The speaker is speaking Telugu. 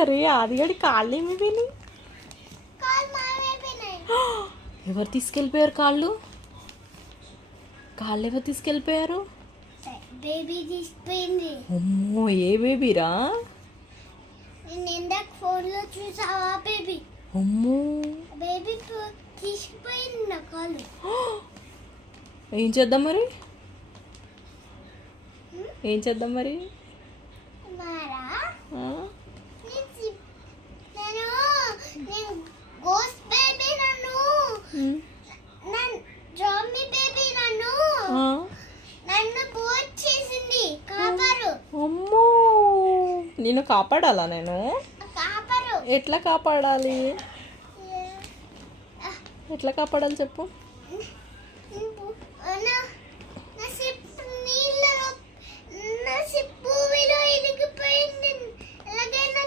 అరే ఆదిగడి కాళ్ళు ఏమి ఎవరు తీసుకెళ్ళిపోయారు కాళ్ళు ఎవరు తీసుకెళ్ళిపోయారు? బేబీ తీసుకుపోయింది. అమ్మో ఏ బేబీరా? నేను ఇందాక ఫోన్లో చూసావా బేబీ? అమ్మో బేబీ తీసుకుపోయింది నా కాళ్ళు. ఏం చేద్దాం మరి? ఏం చేద్దాం మరి? మారా ఆ? నేను గోస్ట్ బేబీ నన్ను జాంబీ బేబీ నన్ను బోట్ చేసింది. కాపారు. అమ్మో నేను కాపాడాలా? నేను కాపారు. ఎట్లా కాపాడాలి? ఎట్లా కాపాడాలి చెప్పు.